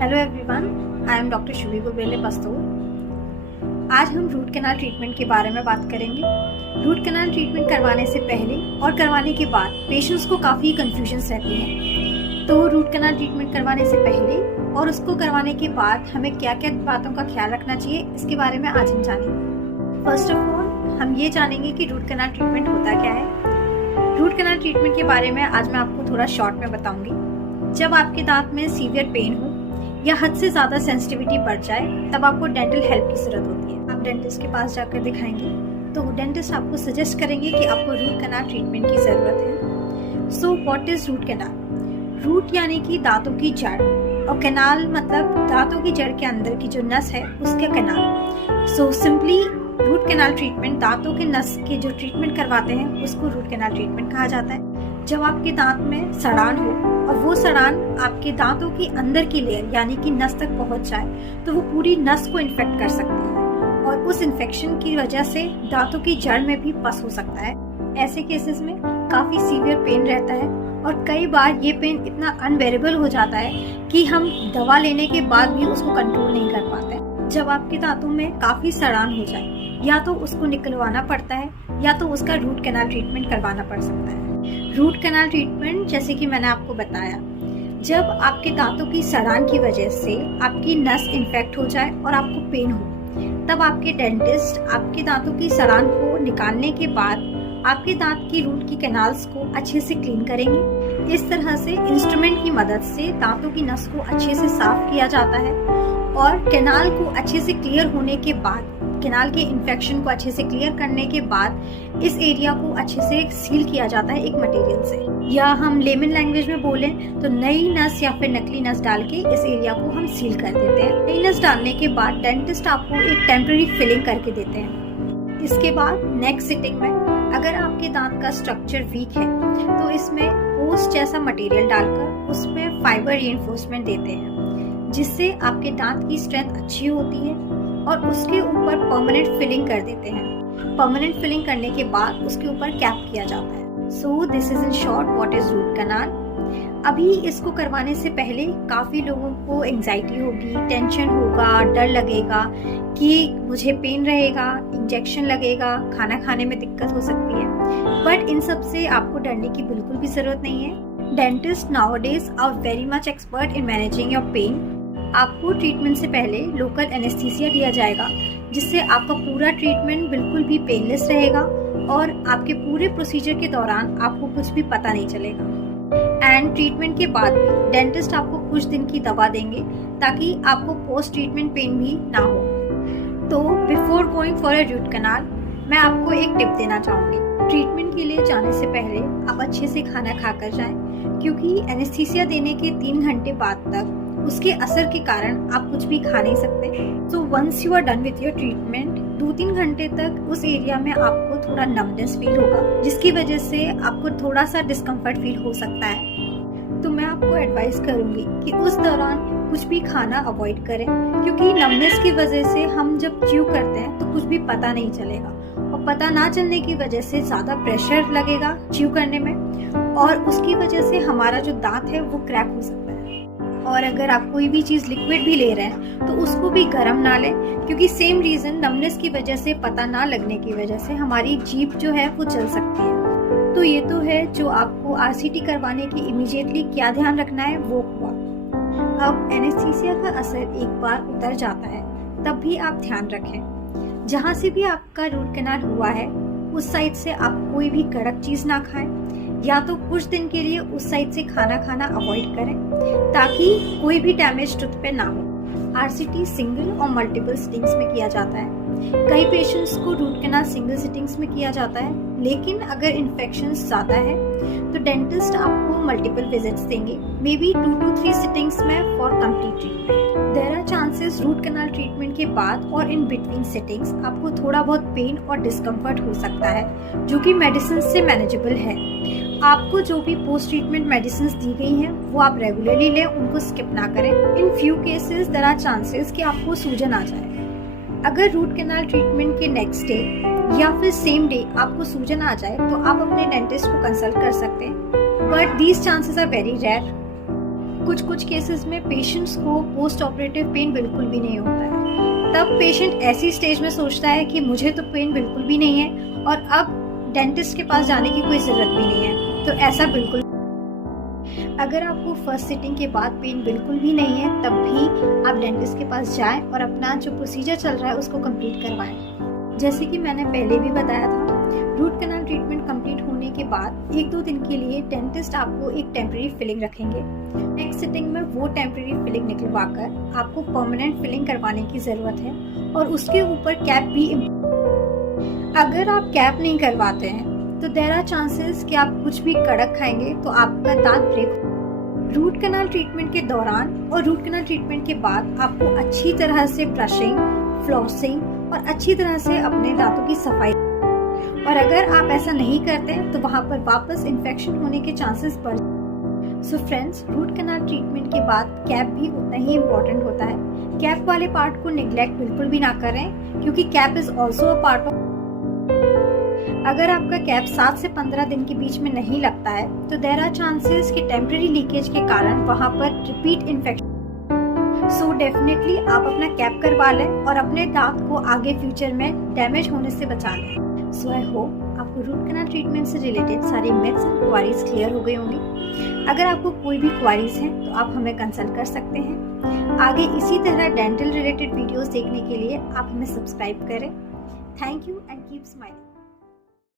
Hello everyone, I am doctor Shubhi Gobele पस्तूर। आज हम रूट कैनाल ट्रीटमेंट के बारे में बात करेंगे। रूट कैनाल ट्रीटमेंट करवाने से पहले और करवाने के बाद पेशेंट्स को काफ़ी कन्फ्यूजन्स रहती हैं। तो रूट कैनाल ट्रीटमेंट करवाने से पहले और उसको करवाने के बाद हमें क्या क्या बातों का ख्याल रखना चाहिए, इसके बारे में आज हम जानेंगे। फर्स्ट ऑफ ऑल हम ये जानेंगे कि रूट कैनाल ट्रीटमेंट होता क्या है। रूट कैनाल ट्रीटमेंट के बारे में आज मैं आपको थोड़ा शॉर्ट में बताऊंगी। जब आपके दांत में सीवियर पेन हो या हद से ज़्यादा सेंसिटिविटी बढ़ जाए, तब आपको डेंटल हेल्प की ज़रूरत होती है। आप डेंटिस्ट के पास जाकर दिखाएंगे तो डेंटिस्ट आपको सजेस्ट करेंगे कि आपको रूट कैनाल ट्रीटमेंट की ज़रूरत है। So what is root canal? Root यानी कि दांतों की जड़ और कैनाल मतलब दांतों की जड़ के अंदर की जो नस है उसका canal. So simply root canal treatment, दांतों के नस के जो ट्रीटमेंट करवाते हैं उसको रूट कैनाल ट्रीटमेंट कहा जाता है। जब आपके दांत में सड़ान हो और वो सड़ान आपके दांतों की अंदर की लेयर यानी कि नस तक पहुंच जाए तो वो पूरी नस को इन्फेक्ट कर सकती है और उस इन्फेक्शन की वजह से दांतों की जड़ में भी पस हो सकता है। ऐसे केसेस में काफ़ी सीवियर पेन रहता है और कई बार ये पेन इतना अनबेरेबल हो जाता है कि हम दवा लेने के बाद भी उसको कंट्रोल नहीं कर पाते। जब आपके दांतों में काफ़ी सड़ान हो जाए या तो उसको निकलवाना पड़ता है या तो उसका रूट कैनाल ट्रीटमेंट करवाना पड़ सकता है। रूट कैनाल ट्रीटमेंट जैसे कि मैंने आपको बताया, जब आपके दांतों की सड़ान की वजह से आपकी नस इन्फेक्ट हो जाए और आपको पेन हो, तब आपके डेंटिस्ट आपके दांतों की सड़ान को निकालने के बाद आपके दांत की रूट की कैनाल्स को अच्छे से क्लीन करेंगे। इस तरह से इंस्ट्रूमेंट की मदद से दांतों की नस को अच्छे से साफ किया जाता है और कैनाल को अच्छे से क्लियर होने के बाद, कैनाल के इन्फेक्शन को अच्छे से क्लियर करने के बाद इस एरिया को अच्छे से सील किया जाता है एक मटेरियल से, या हम लेमन लैंग्वेज में बोलें तो नई नस या फिर नकली नस डाल के इस एरिया को हम सील कर देते हैं। नई नस डालने के बाद डेंटिस्ट आपको एक टेम्पररी फिलिंग करके देते हैं। इसके बाद नेक्स्ट सिटिंग में अगर आपके दांत का स्ट्रक्चर वीक है तो इसमें पोस्ट जैसा मटेरियल डालकर उसमें फाइबर रीइंफोर्समेंट देते हैं, जिससे आपके दांत की स्ट्रेंथ अच्छी होती है और उसके ऊपर परमानेंट फिलिंग कर देते हैं। परमानेंट फिलिंग करने के बाद उसके ऊपर कैप किया जाता है। So this is in short what is root canal. अभी इसको करवाने से पहले काफ़ी लोगों को एंजाइटी होगी, टेंशन होगा, डर लगेगा कि मुझे पेन रहेगा, इंजेक्शन लगेगा, खाना खाने में दिक्कत हो सकती है। बट इन सब से आपको डरने की बिल्कुल भी ज़रूरत नहीं है। Dentist nowadays are very much expert in managing your pain. आपको ट्रीटमेंट से पहले लोकल एनेस्थीसिया दिया जाएगा, जिससे आपका पूरा ट्रीटमेंट बिल्कुल भी पेनलेस रहेगा और आपके पूरे प्रोसीजर के दौरान आपको कुछ भी पता नहीं चलेगा। एंड ट्रीटमेंट के बाद भी डेंटिस्ट आपको कुछ दिन की दवा देंगे ताकि आपको पोस्ट ट्रीटमेंट पेन भी ना हो। तो before going for a root canal मैं आपको एक टिप देना चाहूँगी। ट्रीटमेंट के लिए जाने से पहले आप अच्छे से खाना खाकर जाएं, क्योंकि एनेस्थीसिया देने के 3 घंटे बाद तक उसके असर के कारण आप कुछ भी खा नहीं सकते। So once you are done with your treatment, 2-3 घंटे तक उस एरिया में आपको थोड़ा नमनेस फील होगा, जिसकी वजह से आपको थोड़ा सा डिस्कम्फर्ट फील हो सकता है। तो मैं आपको एडवाइस करूंगी कि उस दौरान कुछ भी खाना अवॉइड करें, क्योंकि नमनेस की वजह से हम जब च्यू करते हैं तो कुछ भी पता नहीं चलेगा और पता ना चलने की वजह से ज़्यादा प्रेशर लगेगा च्यू करने में और उसकी वजह से हमारा जो दांत है वो क्रैक हो सकता है। और अगर आप कोई भी चीज़ लिक्विड भी ले रहे हैं तो उसको भी गर्म ना लें, क्योंकि सेम रीज़न नमनेस की वजह से, पता ना लगने की वजह से हमारी जीभ जो है वो जल सकती है। तो ये तो है जो आपको आरसीटी करवाने की इमीडिएटली क्या ध्यान रखना है वो हुआ। अब एनेस्थीसिया का असर एक बार उतर जाता है तब भी आप ध्यान रखें, जहाँ से भी आपका रूट कैनाल हुआ है उस साइड से आप कोई भी कड़क चीज़ ना खाएं, या तो कुछ दिन के लिए उस साइड से खाना खाना अवॉइड करें ताकि कोई भी डैमेज टूथ पे ना हो। आरसीटी सिंगल और मल्टीपल सिटिंग्स में किया जाता है। कई पेशेंट्स को रूट कैनाल सिंगल सिटिंग्स में किया जाता है, लेकिन अगर इन्फेक्शन ज़्यादा है तो डेंटिस्ट आपको मल्टीपल विजिट्स देंगे, मे बी 2 to 3 सिटिंग्स में for complete treatment. There are chances root canal treatment के बाद और इन बिटवीन सिटिंग्स आपको थोड़ा बहुत पेन और डिस्कम्फर्ट हो सकता है, जो कि मेडिसिन से मैनेजेबल है। आपको जो भी पोस्ट ट्रीटमेंट मेडिसिन दी गई हैं वो आप रेगुलरली लें, उनको स्किप ना करें। In few cases there are chances कि आपको सूजन आ जाए। अगर रूट कैनाल ट्रीटमेंट के नेक्स्ट डे या फिर सेम डे आपको सूजन आ जाए तो आप अपने डेंटिस्ट को कंसल्ट कर सकते हैं, but these chances are very rare. कुछ केसेस में पेशेंट्स को पोस्ट ऑपरेटिव पेन बिल्कुल भी नहीं होता है। तब पेशेंट ऐसी स्टेज में सोचता है कि मुझे तो पेन बिल्कुल भी नहीं है और अब डेंटिस्ट के पास जाने की कोई ज़रूरत भी नहीं है। तो ऐसा बिल्कुल, अगर आपको फर्स्ट सिटिंग के बाद पेन बिल्कुल भी नहीं है तब भी आप डेंटिस्ट के पास जाएं और अपना जो प्रोसीजर चल रहा है उसको कंप्लीट करवाएं। जैसे कि मैंने पहले भी बताया था, रूट कैनाल ट्रीटमेंट कंप्लीट होने के बाद 1-2 दिन के लिए डेंटिस्ट आपको एक टेम्परेरी फिलिंग रखेंगे। नेक्स्ट सिटिंग में वो टेम्परेरी फिलिंग निकलवाकर आपको परमानेंट फिलिंग करवाने की ज़रूरत है और उसके ऊपर कैप भी। अगर आप कैप नहीं करवाते हैं तो देयर आर चांसेस कि आप कुछ भी कड़क खाएंगे तो आपका दांत ब्रेक। रूट कैनाल ट्रीटमेंट के दौरान और रूट कैनाल ट्रीटमेंट के बाद आपको अच्छी तरह से ब्रशिंग, फ्लॉसिंग और अच्छी तरह से अपने दांतों की सफाई, और अगर आप ऐसा नहीं करते तो वहाँ पर वापस इन्फेक्शन होने के चांसेस बढ़। So friends, root canal treatment के बाद कैप भी उतना ही इम्पोर्टेंट होता है। कैप वाले पार्ट को निग्लेक्ट बिल्कुल भी ना करें क्योंकि cap is also a part of. अगर आपका कैप 7 से 15 दिन के बीच में नहीं लगता है तो देयर आर चांसेस कि टेम्परेरी लीकेज के कारण वहाँ पर रिपीट इन्फेक्शन। सो डेफिनेटली आप अपना कैप करवा लें और अपने दांत को आगे फ्यूचर में डैमेज होने से बचा लें। सो आई होप आपको रूट कैनाल ट्रीटमेंट से रिलेटेड सारी मिथ्स एंड क्वारीज क्लियर हो गई होंगी। अगर आपको कोई भी क्वारीज हैं तो आप हमें कंसल्ट कर सकते हैं। आगे इसी तरह डेंटल रिलेटेड वीडियोस देखने के लिए आप हमें सब्सक्राइब करें। Thank you and keep smiling.